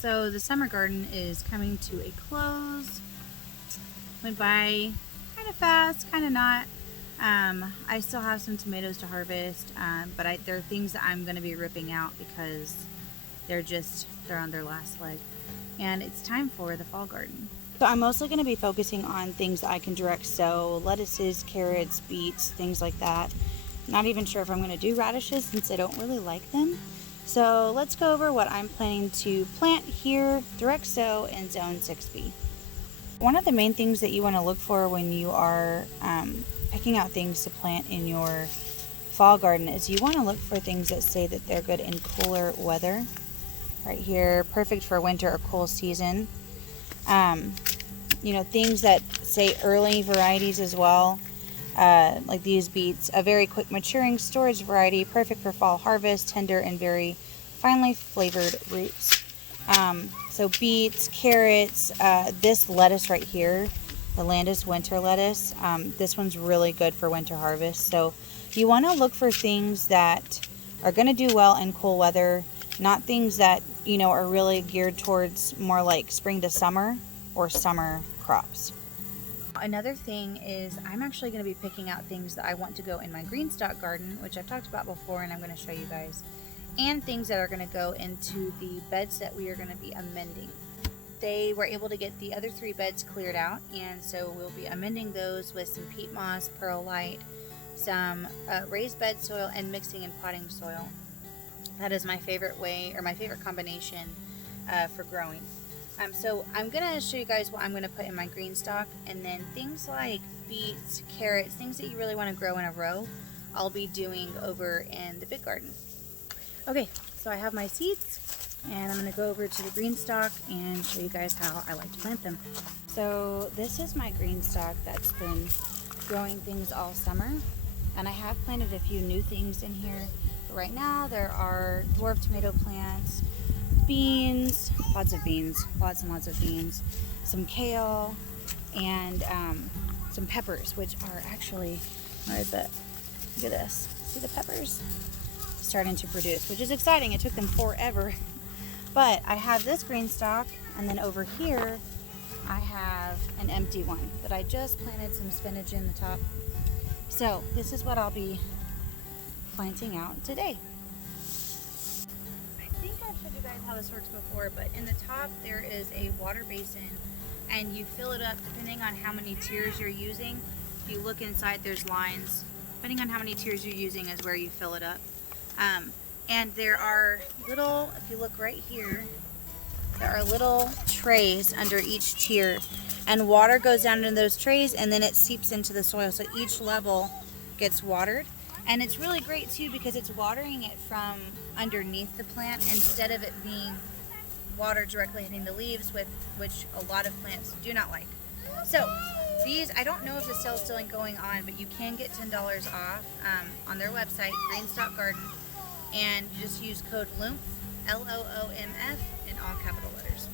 So the summer garden is coming to a close. Went by kind of fast, kind of not. I still have some tomatoes to harvest, but there are things that I'm going to be ripping out because they're on their last leg. And it's time for the fall garden. So I'm mostly going to be focusing on things that I can direct sow, lettuces, carrots, beets, things like that. Not even sure if I'm going to do radishes since I don't really like them. So let's go over what I'm planning to plant here, direct sow in zone 6B. One of the main things that you want to look for when you are picking out things to plant in your fall garden is you want to look for things that say that they're good in cooler weather. Right here, perfect for winter or cool season. Things that say early varieties as well, like these beets, a very quick maturing storage variety, perfect for fall harvest, tender and very finely flavored roots. So beets, carrots, this lettuce right here, the Landis winter lettuce, this one's really good for winter harvest. So you want to look for things that are going to do well in cool weather, not things that are really geared towards more like spring to summer or summer crops. Another thing is I'm actually going to be picking out things that I want to go in my green stock garden, which I've talked about before and I'm going to show you guys, and things that are going to go into the beds that we are going to be amending. They were able to get the other 3 beds cleared out, and so we'll be amending those with some peat moss, perlite, some raised bed soil, and mixing in potting soil. That is my favorite way, or my favorite combination for growing. So I'm going to show you guys what I'm going to put in my green stock, and then things like beets, carrots, things that you really want to grow in a row, I'll be doing over in the big garden. Okay, so I have my seeds, and I'm going to go over to the green stock and show you guys how I like to plant them. So this is my green stock that's been growing things all summer, and I have planted a few new things in here. But right now there are dwarf tomato plants, beans, lots and lots of beans, some kale, and some peppers, which are actually, where is it? Look at this. See the peppers? Starting to produce, which is exciting. It took them forever. But I have this green stock, and then over here I have an empty one that I just planted some spinach in the top. So this is what I'll be planting out today. I think I've showed you guys how this works before, but in the top there is a water basin, and you fill it up depending on how many tiers you're using. If you look inside, there's lines. Depending on how many tiers you're using is where you fill it up. And there are little, if you look right here, there are little trays under each tier, and water goes down into those trays and then it seeps into the soil, so each level gets watered. And it's really great too because it's watering it from underneath the plant instead of it being water directly hitting the leaves, which a lot of plants do not like. So these, I don't know if the sale's still going on, but you can get $10 off on their website, Greenstock Garden, and you just use code LOOMF, LOOMF, in all capital letters.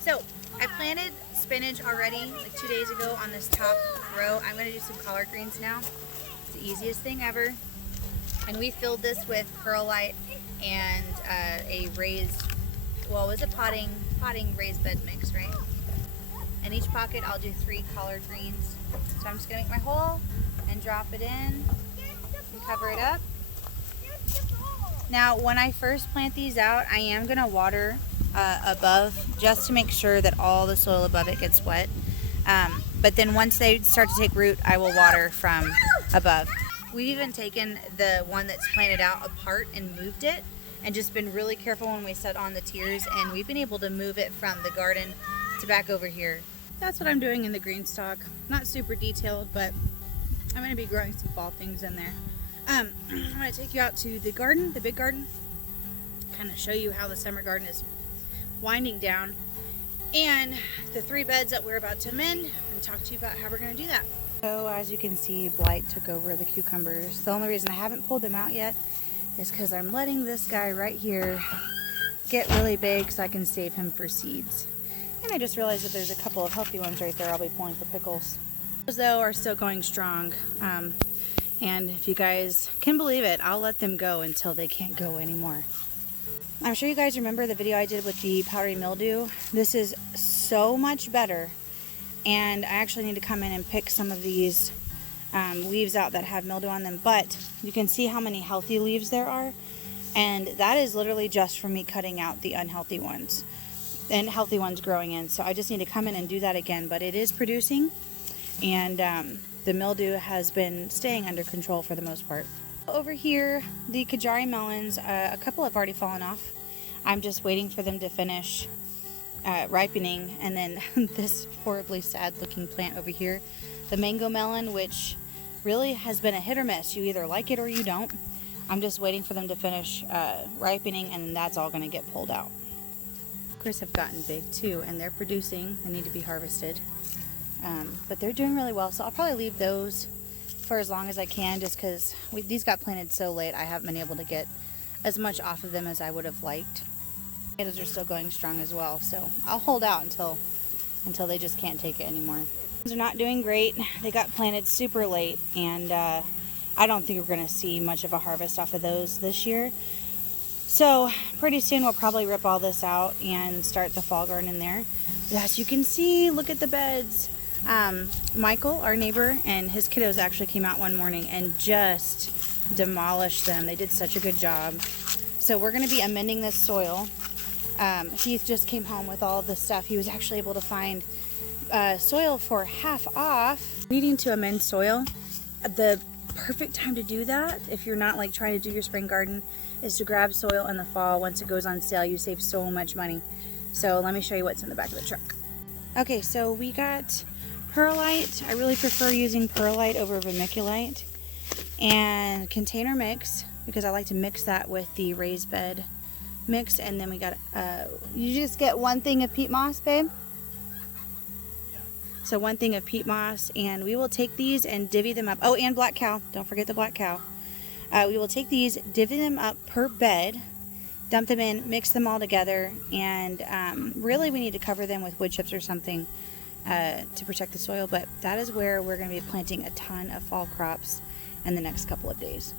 So I planted spinach already like 2 days ago on this top row. I'm going to do some collard greens now. It's the easiest thing ever. And we filled this with perlite and a raised, well, it was a potting raised bed mix, right? In each pocket I'll do 3 collard greens. So I'm just going to make my hole and drop it in and cover it up. Now when I first plant these out, I am going to water above just to make sure that all the soil above it gets wet. But then once they start to take root, I will water from above. We've even taken the one that's planted out apart and moved it, and just been really careful when we set on the tiers, and we've been able to move it from the garden to back over here. That's what I'm doing in the green stock. Not super detailed, but I'm going to be growing some fall things in there. I'm going to take you out to the garden, the big garden, kind of show you how the summer garden is winding down, and the 3 beds that we're about to amend, and talk to you about how we're going to do that. So as you can see, blight took over the cucumbers. The only reason I haven't pulled them out yet is because I'm letting this guy right here get really big so I can save him for seeds. And I just realized that there's a couple of healthy ones right there I'll be pulling for pickles. Those though are still going strong. And if you guys can believe it, I'll let them go until they can't go anymore. I'm sure you guys remember the video I did with the powdery mildew. This is so much better, and I actually need to come in and pick some of these leaves out that have mildew on them, but you can see how many healthy leaves there are, and that is literally just from me cutting out the unhealthy ones and healthy ones growing in. So I just need to come in and do that again, but it is producing, and the mildew has been staying under control for the most part. Over here, the Kajari melons, a couple have already fallen off. I'm just waiting for them to finish ripening. And then this horribly sad looking plant over here, the mango melon, which really has been a hit or miss. You either like it or you don't. I'm just waiting for them to finish ripening, and that's all going to get pulled out. Chris have gotten big too, and they're producing. They need to be harvested. But they're doing really well, so I'll probably leave those for as long as I can, just because these got planted so late. I haven't been able to get as much off of them as I would have liked. Tomatoes are still going strong as well, so I'll hold out until they just can't take it anymore. They're not doing great. They got planted super late, and I don't think we're going to see much of a harvest off of those this year. So pretty soon we'll probably rip all this out and start the fall garden in there. But as you can see, look at the beds. Michael, our neighbor, and his kiddos actually came out one morning and just demolished them. They did such a good job. So we're going to be amending this soil. He just came home with all of this stuff. He was actually able to find soil for half off. Needing to amend soil, the perfect time to do that, if you're not like trying to do your spring garden, is to grab soil in the fall. Once it goes on sale, you save so much money. So let me show you what's in the back of the truck. Okay, so we got perlite. I really prefer using perlite over vermiculite, and container mix, because I like to mix that with the raised bed mix. And then we got you just get one thing of peat moss, babe. So one thing of peat moss, and we will take these and divvy them up. Oh, and black cow, don't forget the black cow. We will take these, divvy them up per bed, dump them in, mix them all together, and really we need to cover them with wood chips or something to protect the soil. But that is where we're going to be planting a ton of fall crops in the next couple of days.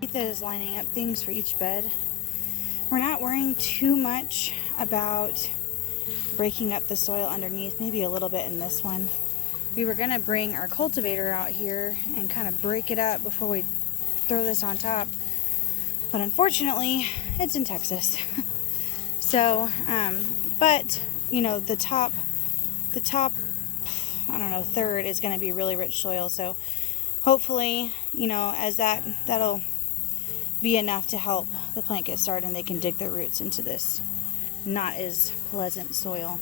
Ethan is lining up things for each bed. We're not worrying too much about breaking up the soil underneath, maybe a little bit in this one. We were going to bring our cultivator out here and kind of break it up before we throw this on top, but unfortunately it's in Texas. So but you know, the top I don't know, third is going to be really rich soil, so hopefully, you know, as that'll be enough to help the plant get started and they can dig their roots into this not as pleasant soil.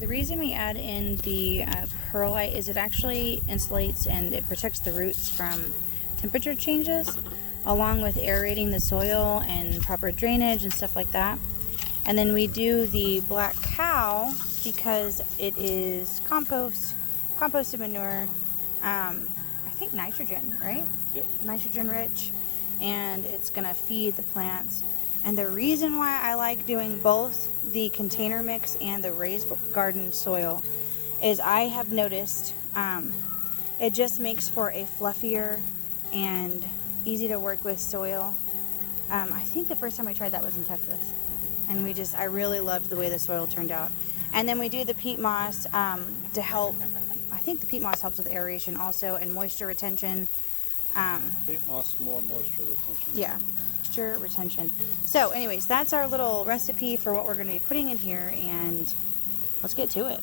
The reason we add in the perlite is it actually insulates and it protects the roots from temperature changes, along with aerating the soil and proper drainage and stuff like that. And then we do the black cow because it is composted manure, I think nitrogen, right? Yep. Nitrogen rich, and it's gonna feed the plants. And the reason why I like doing both the container mix and the raised garden soil is I have noticed it just makes for a fluffier and easy to work with soil. I think the first time I tried that was in Texas, and I really loved the way the soil turned out. And then we do the peat moss to help. I think the peat moss helps with aeration also and moisture retention. Peat moss, more moisture retention. Yeah, moisture retention. So anyways, that's our little recipe for what we're going to be putting in here, and let's get to it.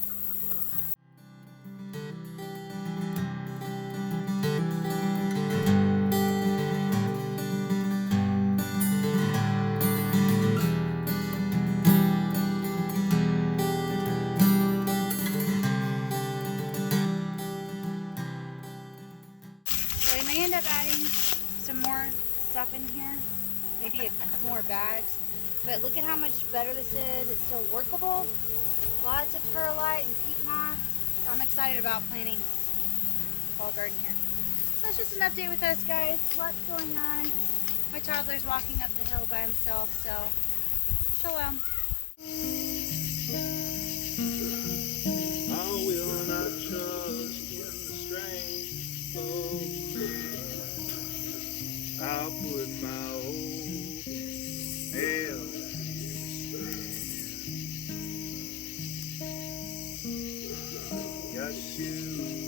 So I may end up adding some more stuff in here, maybe a couple more bags, but look at how much better this is. It's still workable. Lots of perlite and peat moss. So I'm excited about planting the fall garden here. So that's just an update with us, guys. Lots going on. My toddler's walking up the hill by himself, so shalom. I will not trust in strange folks. I'll put my hope in hell. bless you.